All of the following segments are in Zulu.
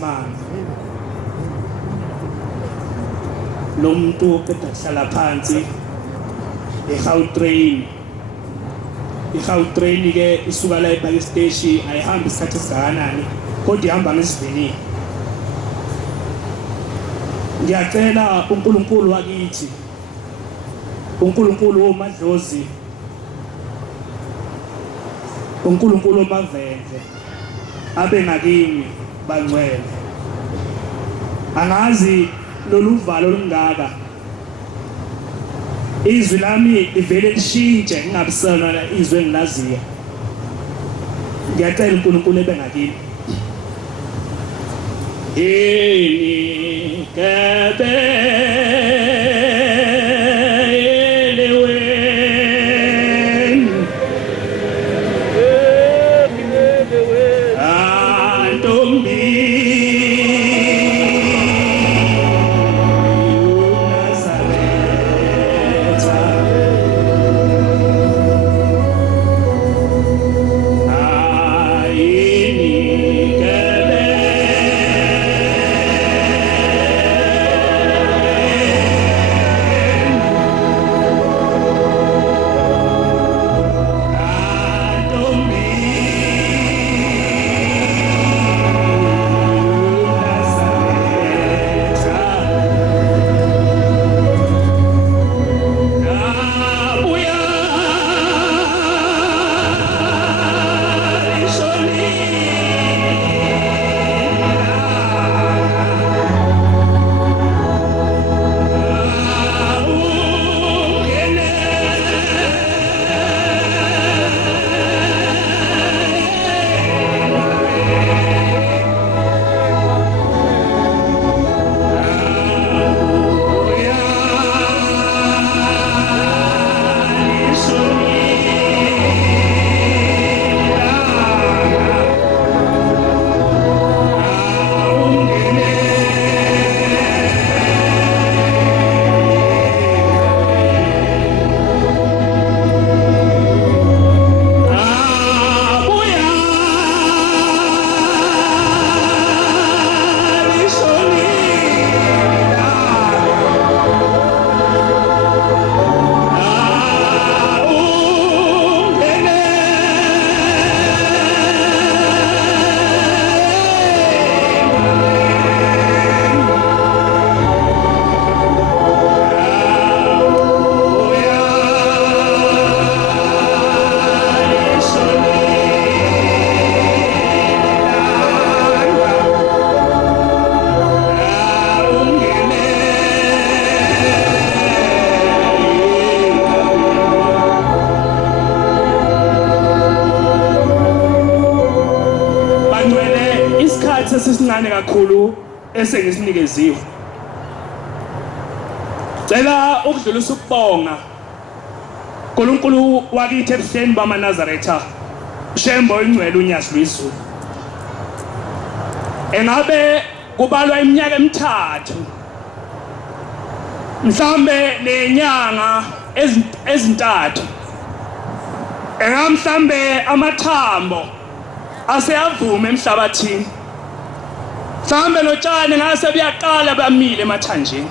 manje lo muntu oqeda phansi i-Gautrain ke isuka la ePark Station ayihambi isikhathi esingakanani kodwa ihamba ngesivinini. Ngiyacela uNkulunkulu wakithi, uNkulunkulu womadlozi, uNkulunkulu womavenze abe ngakini bangcwele. Angazi lolu valo olungaka izwi lami livele lishintshe ngingabisana izwi engilaziyo. Ngiyacela uNkulunkulu ebe ngakini. Sesincane kakhulu esengisinikeziwe. Cela ukudlulisa ukubonga uNkulunkulu wakithi ebuhleni bamaNazaretha, Shembo ingcwele uNyasi Lwizulu. Engabe kubalwa iminyaka emithathu mhlambe nenyanga ezintathu, engamhlambe amathambo aseyavuma emhlabathini, mhlambe lotshani ngase buyaqala bamile emathanjeni.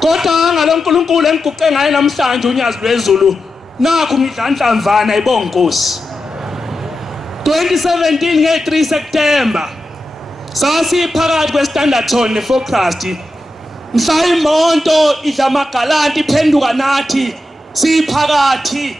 Kodwa ngalo uNkulunkulu engiguqe ngaye namhlanje uNyasi Lwezulu, nakho ngidlanhlamvana ibonga Nkosi. 2017 nge-3 September sasiphakathi kweStanderton neForecrust, mhla imonto idla amagalanti iphenduka nathi siphakathi.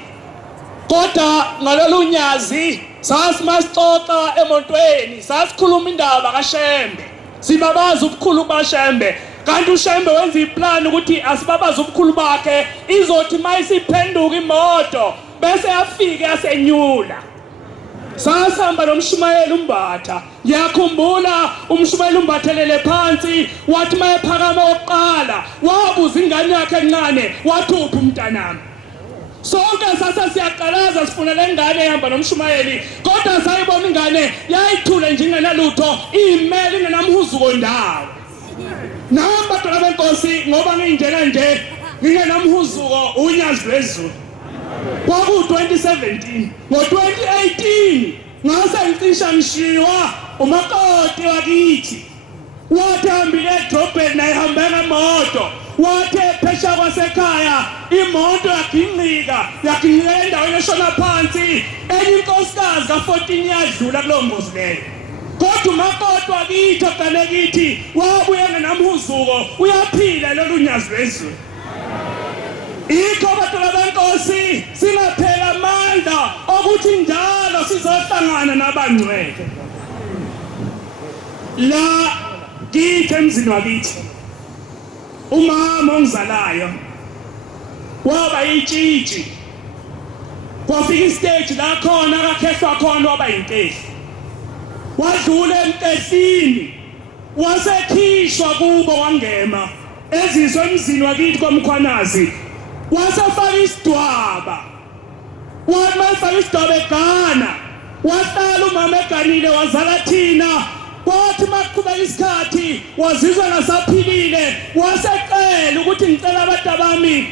Kodwa ngalolu nyazi sasimasixoxa emontweni, sasikhuluma indaba kaShembe, sibabaza ubukhulu baShembe. Kanti uShembe wenza iplan ukuthi asibabaza ubukhulu bakhe izothi mayisiphenduka imoto bese yafika yasenyula. Sasihamba noMshumayeli uMbatha. Ngiyakhumbula uMshumayeli uMbatha lele phansi wathi mayephakama oqala wabuza ingane yakhe encane wathi uphi umntanami. Sonke sasa siyaqalaza sifuna lengane ehamba noMshumayeli, kodwa sayibona ingane yayithule njengenalutho, imeli nenamhuzuko ndawo. Namba tona benkosi ngoba ngingena nje ngingenamhuzuko uNyasi Lwezulu. Kwaku 2017, ngo 2018 ngase ngicisha ngishiwa umakoti wakithi wathi hambile edrobheni nayihambe ngemoto wathi phesha kwasekhaya imoto yaginqika endaweni eshona phansi enye inkosikazi ka-14 yadlula kulowo mbuzi leyo. Kodwa umakoti wakithi oganekithi wabuye ngenamhuzuko uyaphila lolu nyazi lwezulu. Ikho bathola benkosi singaphela amandla okuthi njalo sizohlangana nabangcwele la kithi emzini wakithi. Umama ongizalayo waba yintshitshi kwafika istage la khona akakhehlwa khona waba yinkehli wadlula emkehlini wasekhishwa kubo wangema ezizwe emzini wakithi komkhwanazi wasefaka isidwaba wamafaka isidwaba eGhana wahlala umama eganile wazala thina kwathi maqhubeka isikhathi wazizwa ngasaphilile wasecela ukuthi ngicela abantu abami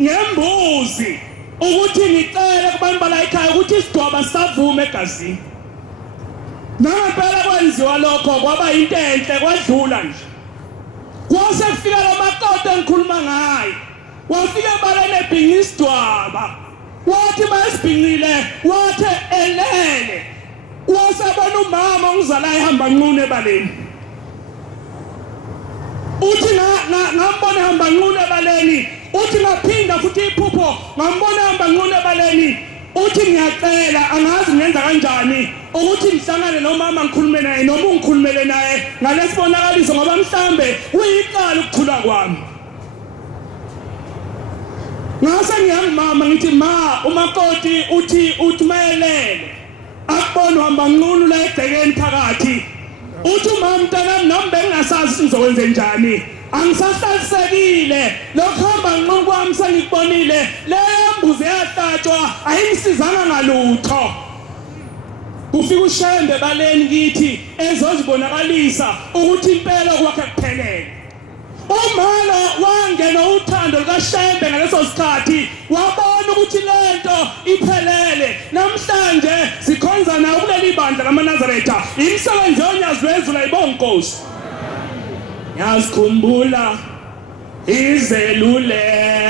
ngembuzi ukuthi ngicele kubantu bala ekhaya ukuthi isidwaba savume egazini. Nangempela kwenziwa lokho kwaba into enhle kwadlula nje. Kwase kufika lamakoti engikhuluma ngayo wafika ebaleni ebhinqa isidwaba wathi masibhinqile wathi elele wasabona umama ongizalayo ehamba nqunu ebaleni. Uthi ngambona ehamba nqunu ebaleni uthi ngaphinda futhi iphupho ngambona ehamba nqunu ebaleni uthi ngiyacela angazi ngenza kanjani ukuthi ngihlangane nomama ngikhulume naye noma ungikhulumele naye ngalesibonakaliso ngoba mhlambe uyiqala ukuthula kwami. Ngase ngiyamama ngithi ma umakoti uthi umelele akubona uhamba nqunu la egcekeni phakathi uthi umama mntanami nami bengingasazi ngizokwenze njani angisahlalisekile lokho hamba nqunu kwami sengikubonile leyo mbuzi yahlatshwa ayingisizanga ngalutho. Kufika uShembe baleni kithi ezozibonakalisa ukuthi impela kwakhe kuphelele. Umalo wangena uthando lukaShembe ngaleso sikhathi wabona ukuthi lento iphelele. Namhlanje sikhonza nawo kuleli bandla lamaNazaretha imisebenzi yonyazi lwezulu ayibonga inkosi. Ngiyazikhumbula izeluleko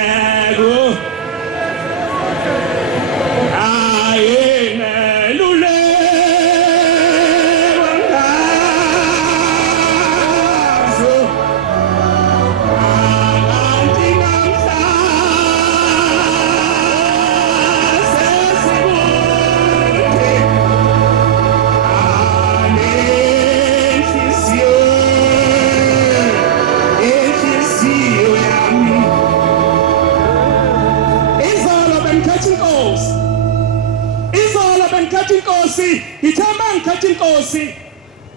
inkosi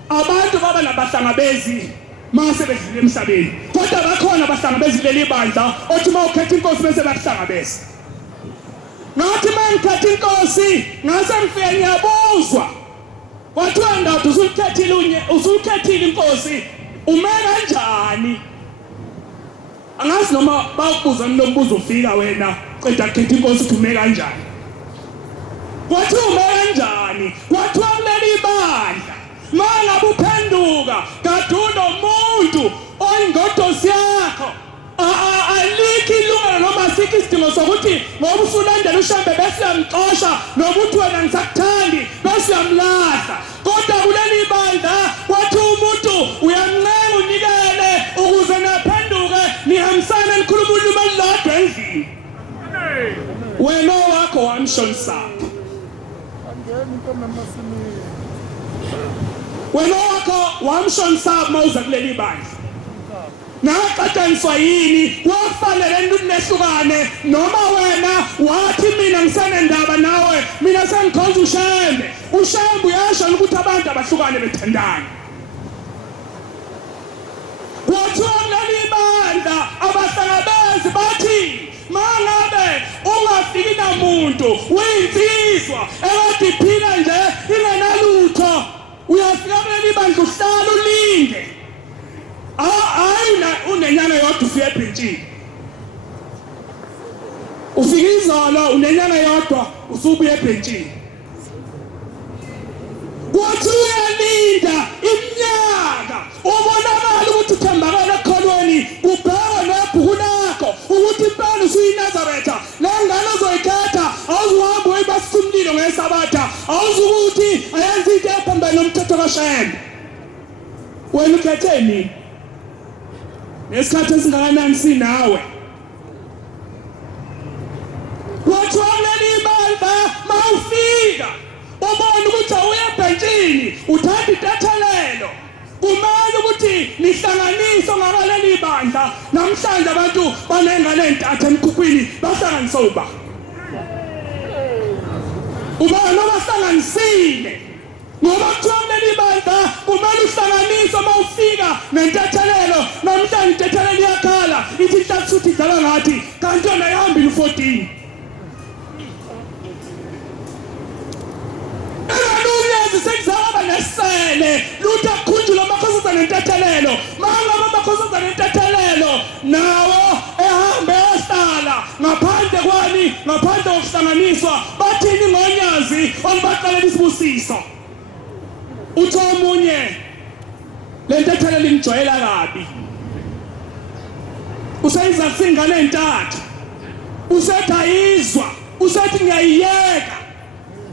abantu baba nabahlangabezi mase bedlule emhlabeni kodwa bakhona abahlangabezi leli bandla othi mawukhetha inkosi bese bakuhlangabeza. Ngathi mangikhetha inkosi ngase ngifike ngiyabuzwa kwathiwa ndoda usukhethile inkosi ume kanjani. Angazi noma bakubuza nombuzo ufika wena qeda khetha inkosi uthi ume kanjani. Kwathi ume kanjani kwathiwa kuleli bandla mangabe uphenduka kade unomuntu oyingodosi yakho alikho ilungelo noma sikho isidingo sokuthi ngoba usulandela uShembe bese uyamxosha nokuthi wena ngisakuthandi bese uyamlahla. Kodwa kuleli bandla kwathi umuntu uyamncenga unikele ukuze naphenduke nihambisane nikhuluma ulimi olulodwa endlini. Wena wakho wamshonsapha wena wakho wamshonsapha mawuza kuleli bandla. Naqathaniswa yini wafanele into nehlukane noma wena wathi mina ngisenendaba nawe mina sengikhonza uShembe. uShembe uyasho ukuthi abantu abahlukane bethandana. Kwathiwa kuleli bandla abahlangabezi bathi mangabe ungafiki namuntu uyinsizwa ekade iphila nje ingenalutho uyafika kuleli bandla uhlala ulinde. Hayi unenyanga yodwa ufike ebhentshini. Ufika izolo unenyanga yodwa usubuya ebhentshini. Kwathi uyalila ulinda iminyaka ubonakala ukuthi uthembakala ekholweni ubheka nebhuku lakho ukuthi impela usuyiNazaretha lengane ozoyikhetha awuzuhamba uyibasisa umlilo ngesabatha awuzukuthi ayenza into ephambene nomthetho kaShembe wena ukhetheni nesikhathi esingakanani sinawe wathwaleli ibandla mawufika ubona ukuthi awuye ebhentshini uthatha itethelelo kumele ukuthi nihlanganiswe ngabaleli ibandla namhlanje abantu banengane entathu emkhukhwini bahlanganise ubani abahlanganisile ngoba kuthwaleli ibandla kumele uhlanganiswe mawufika nentethelelo namhlanje itethelelo iyakhala ithi ihlakusuthi idlala ngathi kanti yona ihambile 14 sekuzaba nesele lutho kukhunjula amakhosazana entethelelo mangaba amakhosazana entethelelo nawo ehambe ehlala ngaphandle kwani ngaphandle kokuhlanganiswa bathini ngonyazi olibaqalela isibusiso utho omunye le ntethelelo ingijwayela kabi useyiza singane entathu usethi ayizwa usethi ngiyayiyeka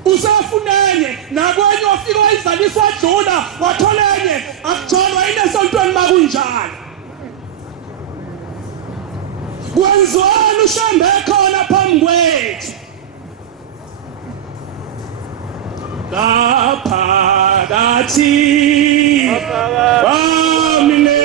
usafunenye nakwenye wafika wayizaliswa wadlula watholenye akutholwa yini esontweni makunjalo kwenziwani uShembe ekhona phambi kwethu ngaphakathi kwami nedwa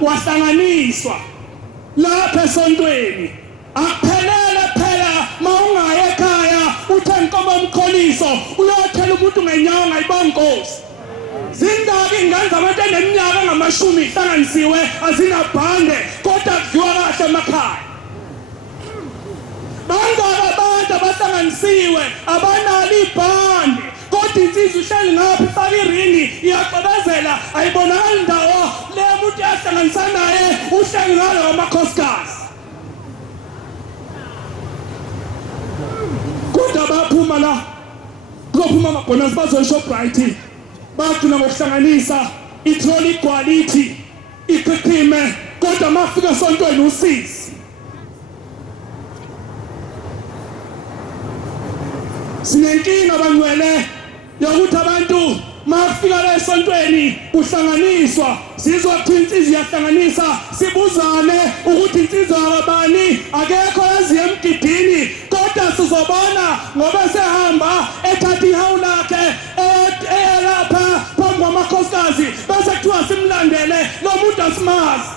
wahlanganiswa lapha esontweni akuphelele phela mawungaye ekhaya uthe inkomo omkholiso uyothela umuntu ngenyawo ngayibonga inkosi zingaki ingane zabantu eneminyaka ngamashumi ihlanganisiwe azinabhande kodwa kudliwa kahle emakhaya bangaka abantu abahlanganisiwe abanalo ibhande kodwa insizwa uhleli ngapha ifaka iringi iyaqhubezela ayibonakali ndawo le muntu yahlanganisa naye uhleli ngalo ngamakhosikazi kodwa baphuma la kuzophuma amabhonasi bazoShoprite bagcina ngokuhlanganisa itroli quality iqhiqhime kodwa mafika esontweni usizi sinenkinga bangcwele yokuthi abantu mafika la esontweni uhlanganiswa sizwa ukuthi insizwa iyahlanganisa sibuzane ukuthi insizwa yabani akekho yaziye emgidini kodwa sizobona ngoba sehamba ethatha ihawu lakhe elapha phambi kwamakhosikazi bese kuthiwa simlandele lo muntu asimazi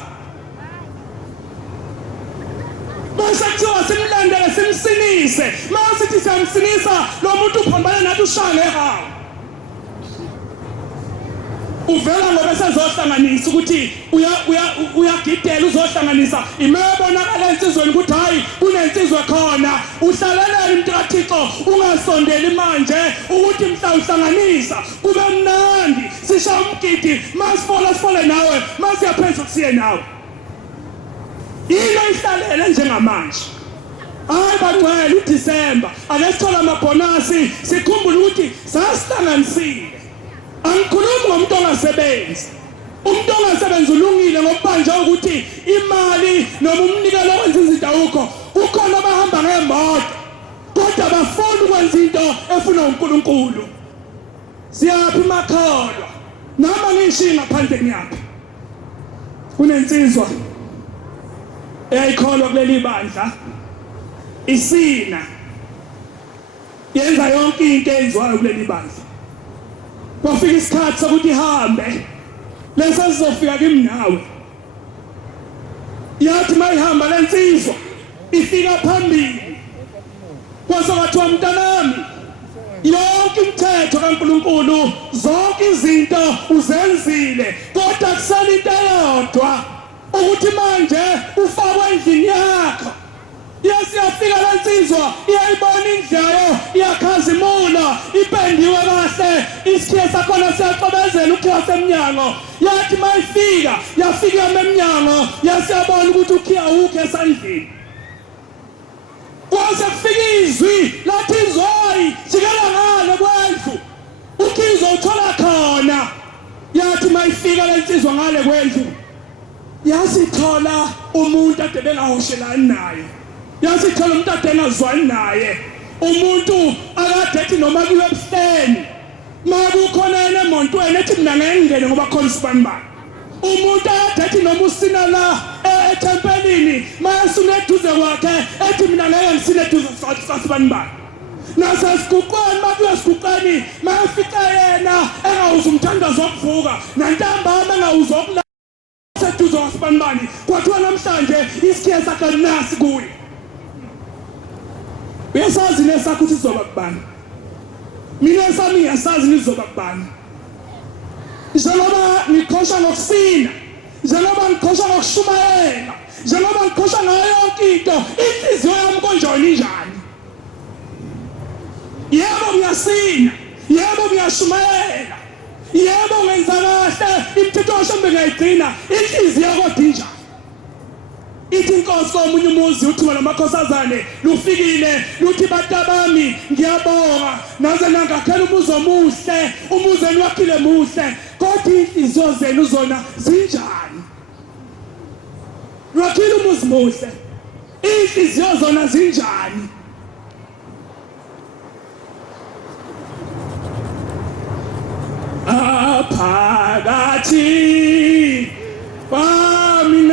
bese kuthiwa simlandele simsinise masithi siyamsinisa lo muntu uphambana nathi ushaya ngehawu uvela ngoba sezohlanganisa ukuthi uyagidela uzohlanganisa imebonakala insizweni ukuthi hayi kunensizwe khona uhlalelela umuntu kaThixo ungasondeli manje ukuthi mhla uhlanganisa kube mnandi sisha umgidi masifole nawe masiyaphezulu siye nawe yini ihlalela njengamanje hayi bangcwele uDisemba ake sithola amabonasi sikhumbule ukuthi sasihlanganisile. Angikhulumi ngomuntu ongasebenzi. Umuntu ongasebenzi ulungile ngokubanje ukuthi imali noma umnikelo wenza izinto awukho. Ukhona abahamba ngemoto kodwa bafuna ukwenza into efuna uNkulunkulu. Siyaphi makholwa noma ngishinga phandle nyapha. Kunensizwa eyayikholwa kuleli bandla isina yenza yonke into enziwayo kuleli bandla. Kwafika isikhathi sokuthi ihambe lesa sizofika kimi nawe yathi mayihamba lensizwa ifika phambili kwasokathiwa mntanami yonke imithetho kaNkulunkulu zonke izinto uzenzile kodwa kusala into eyodwa ukuthi manje ufakwe endlini yakho. Yasiyafika lensizwa iyayibona indlayo iyakhazimula ipendiwe kahle isikhiye sakhona siyaqobezela ukhiya semnyango yathi mayifika yafika emnyango yasiyabona ukuthi ukhiya ukho esandleni kwase kufika izwi lathi izwi sikela ngale kwendlu ukhizo uthola khona yathi mayifika lensizwa ngale kwendlu yasithola umuntu ade bengahoshelani naye yasithola umuntu ade engazwani naye umuntu akadethi noma kuwe ebuhleni makukhona yena emontweni ethi mina ngengene ngoba khona isibanibani umuntu akadethi noma usina la ethempelini mayasuna eduze kwakhe ethi mina ngeke ngisine eduze sasibanibani nasasiguqani makuye siguqani mayafika yena engawuza umthandazo wokuvuka nantambama engawuza seduze wasibanibani kwathiwa namhlanje isikhiye sakhe nasi kuye. Uyasazi nesakho ukuthi sizoba kubani. Mina sami ngiyasazi nizoba kubani. Njengoba ngikhosha ngokusina, njengoba ngikhosha ngokushumayela, njengoba ngikhosha ngayo yonke into, inhliziyo yami konjani njani. Yebo ngiyasina, yebo ngiyashumayela, yebo ngenza kahle, imithetho yashombe ngiyayigcina, inhliziyo kodwa injani. Ithi inkosi komunye umuzi uthi wena makhosazane lufikile luthi batabami ngiyabonga naze nangakhela umuzi omuhle umuzi eniwakhile muhle kodwa inhliziyo zenu zona zinjani. Wakhile umuzi muhle inhliziyo zona zinjani. Aphakathi kwami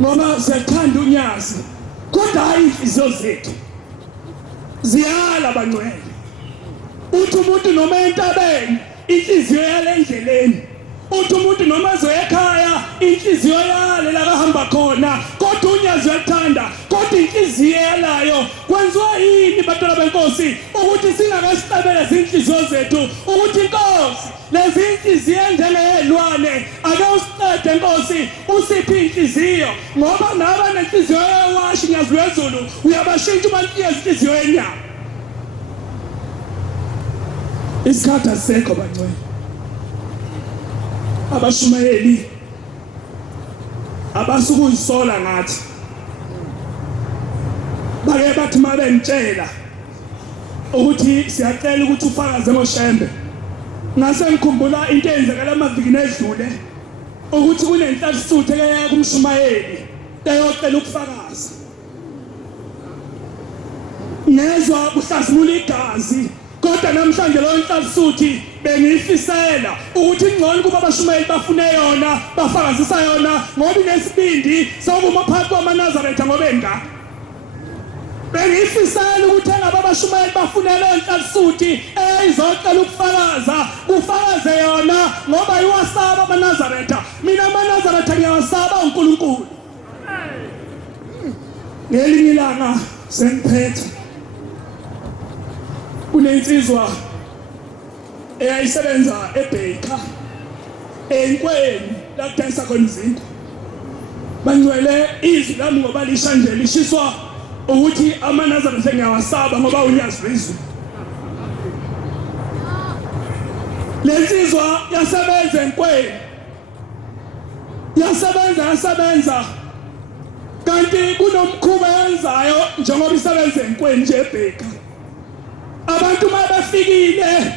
ngoba siyathanda unyazi kodwa hayi inhliziyo zethu ziyala bangcwele. Uthi umuntu noma entabeni inhliziyo yale endleleni, uthi umuntu noma ezoyekhaya inhliziyo yale la kahamba khona kodwa unyazi uyathanda kodwa inhliziyo yalayo kwenziwa yini bantwana benkosi ukuthi singakasicabele izinhliziyo zethu ukuthi inkosi lezi inhliziyo njengeyelwane ake usiqede nkosi usiphi inhliziyo ngoba naba nenhliziyo ewashi nyazi wezulu uyabashintsha ubantiye inhliziyo yenyama. Isikhathi asekho bangcwele abashumayeli abasukuyisola ngathi bake bathi mabengitshela ukuthi siyacela ukuthi ufakaze ngoshembe ngase ngikhumbula into eyenzekala amaviki nedlule ukuthi kunenhlanhla, 'suthe kumshumayeli eyocela ukufakaza nezwa kuhlazimula igazi kodwa namhlanje lo Nhlabisuthi bengifisela ukuthi ingcono kuba abashumayeli bafune yona bafakazisa yona ngoba inesibindi sokuma phakathi kwamaNazaretha ngoba engaka bengifisela ukuthi ngaba abashumayeli bafune lo Nhlabisuthi izocela ukufakaza kufakaze yona ngoba iwasaba amaNazaretha mina amaNazaretha ngiyawasaba uNkulunkulu ngelinye ilanga sengiphethe kunensizwa eyayisebenza eBaker enkweni la kudayisa khona izinto bangcwele izwi lami ngoba lisha nje lishiswa ukuthi amaNazaretha ngiyawasaba ngoba unyazi lwezulu lensizwa yasebenza enkweni yasebenza kanti kunomkhuba yenzayo njengoba isebenza enkweni nje eBaker abantu mabefikile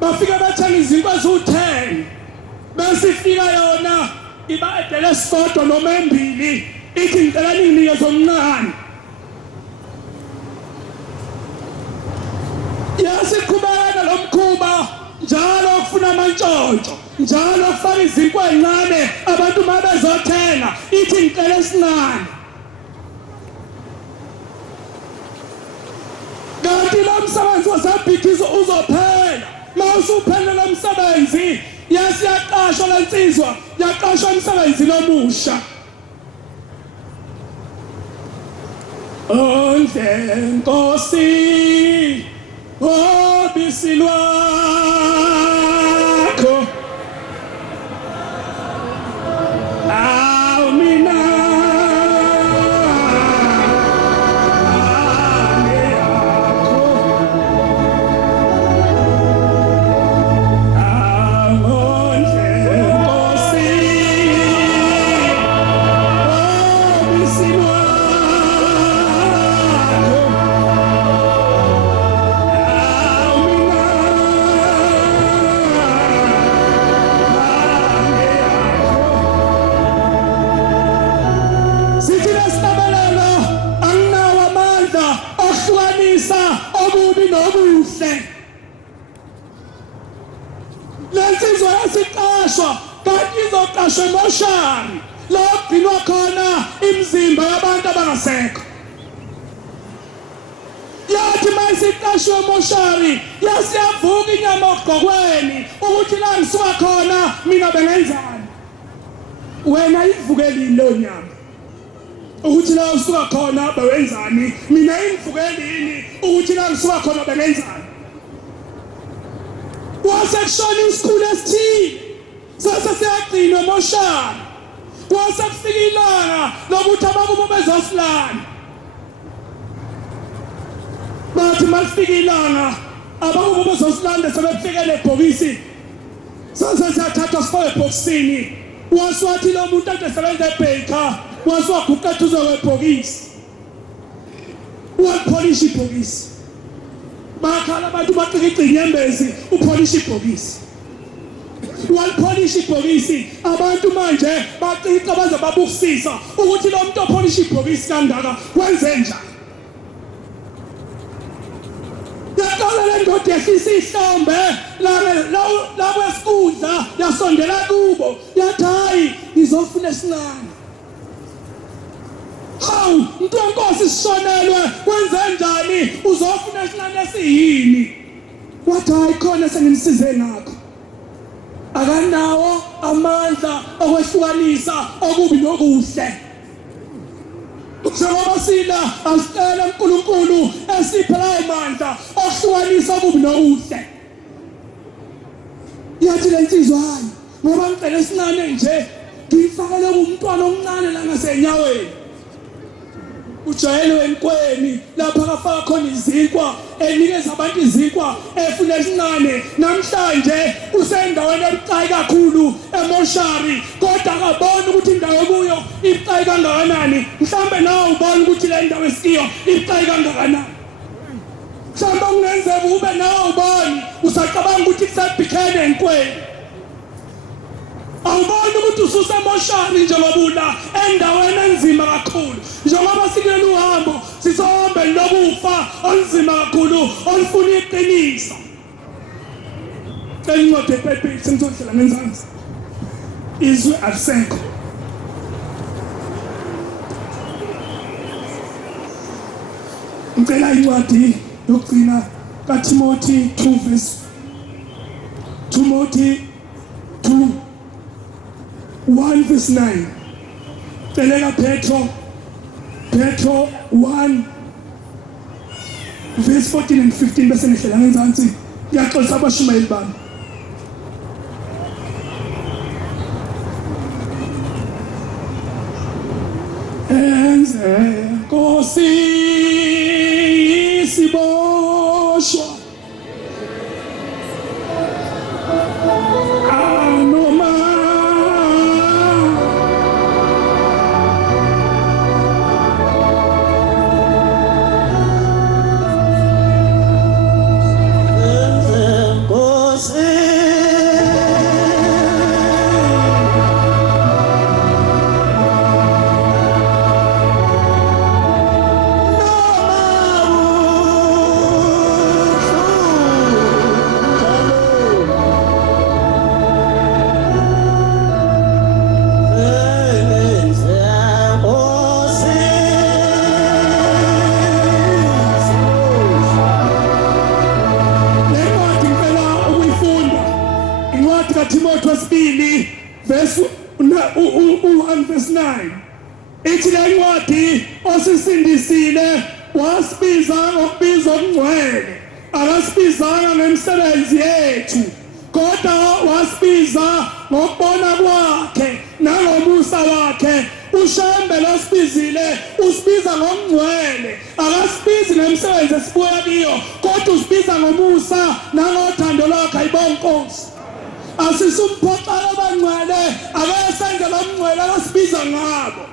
bafika bathenga izinto ezu10 besifika yona iba edele sodwa noma embili ithi ngicela ninginike zomncane yasiqhubeka lo mkhuba njalo kufuna amantshontsho njalo kufaka izinto ezincane abantu mabezothenga ithi ngicela esincane kanti lo msebenzi wasebhikizo uzophela mawusuphela lo msebenzi yasiyaqashwa lensizwa yaqashwa umsebenzi omusha ondle Nkosi obisi lwakho lensizwa yasiqashwa kanti izoqashwa emoshari la kugcinwa khona imizimba yabantu abangasekho yathi mayisiqashwa emoshari yasiyavuka inyama ogqokweni ukuthi la ngisuka khona mina bengenzani wena ivukelini lo nyama ukuthi la usuka khona bewenzani mina ingivukelini ukuthi la ngisuka khona bengenzani wasekushona isikhulu esithile sasesiyagcinwa emoshari wasekufika ilanga lokuthi abakubo bezosilana bathi masifika ilanga abakubo bezosilanda sebefikele ebhokisi sasesiyathathwa sifake ebhokisini waswathi lo muntu ade sebenza eBaker waswaguqetha uzowebhokisi wapholisha ibhokisi bakhala abantu baqikicika inyembezi upholisha ibhokisi walipholisha ibhokisi abantu manje baqika baze babukisisa ukuthi lo muntu opholisha ibhokisi kangaka wenze njani yaqala le ndoda yehlisa ihlombe la kwesikudla yasondela kubo yathi hayi ngizofuna esincane hawu umuntu wenkosi sishonelwe wenze njani uzofuna esincane esiyini wathi hayi khona sengimsize ngakho akanawo amandla okwehlukanisa okubi nokuhle njengoba sina asicela uNkulunkulu esiphe lawo mandla okuhlukanisa okubi nokuhle yathi lensizwa hayi ngoba ngicela esincane nje ngifakele umntwana omncane la ngasenyaweni ujayele enkweni lapha kafaka khona izinkwa enikeza abantu izinkwa efuna esincane namhlanje usendaweni ebucayi kakhulu emoshari kodwa akabona ukuthi indawo kuyo ibucayi kangakanani mhlambe nawe ubona ukuthi le ndawo esiyo ibucayi kangakanani mhlambe kungenzeka ube nawe ubona usacabanga ukuthi kusebhikhene enkweni awubona ukuthi ususemoshari njengoba ula endaweni enzima kakhulu njengoba sikele uhambo sisohambe lobu ufa olunzima kakhulu olufuna iqiniso. Cela incwadi ePhilippi sengizodlela ngenzansi. Izwi alisekho. Ngicela incwadi yokugcina kaTimothy 2 verse Timothy 2 1 verse 9. Celela Petro 1 verse 14 and 15 bese ngihlela ngenzansi. Ngiyaxolisa abashumayeli bami. Enze Nkosi isiboshwa anoma Timothy wesibili verse 1 verse 9. Ithi le ncwadi osisindisile wasibiza ngokubiza okungcwele, akasibizanga ngemisebenzi yethu, kodwa wasibiza ngokubona kwakhe nangomusa wakhe. Ushembe losibizile usibiza ngokungcwele, akasibizi ngemisebenzi esibuya kiyo, kodwa usibiza ngomusa nangothando lwakhe. Ayibonge Nkosi. Asisumphoqala abangcwele, abasenze bamngcwele abasibiza ngabo.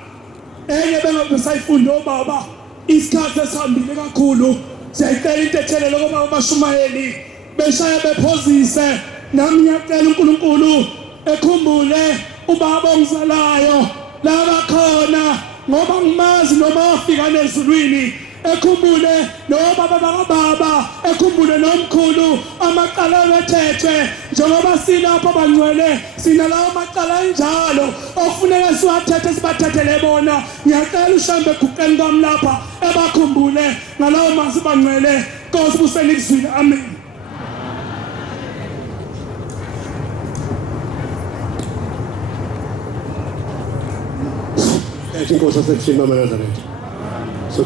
Enye bengasayifunda obaba, isikhathi esihambile kakhulu. Siyayicela intethelelo ngoba abashumayeli beshaya bephozise. Nami ngiyacela uNkulunkulu ekhumbule ubaba ongizalayo laba khona, ngoba ngimazi noma wafika nezulwini. Ekhumbule nobaba bakababa, ekhumbule nomkhulu, amaqala wethethwe njengoba silapha bangcwele, sinalawo maqala enjalo okufuneka siwathethe sibathethele bona. Ngiyacela ushambe eguqeni kwami lapha ebakhumbule ngalawo mazwi bangcwele. Nkosi buseni kuzwile. Amen. Inkosi yasebushini bamaNazaretha. So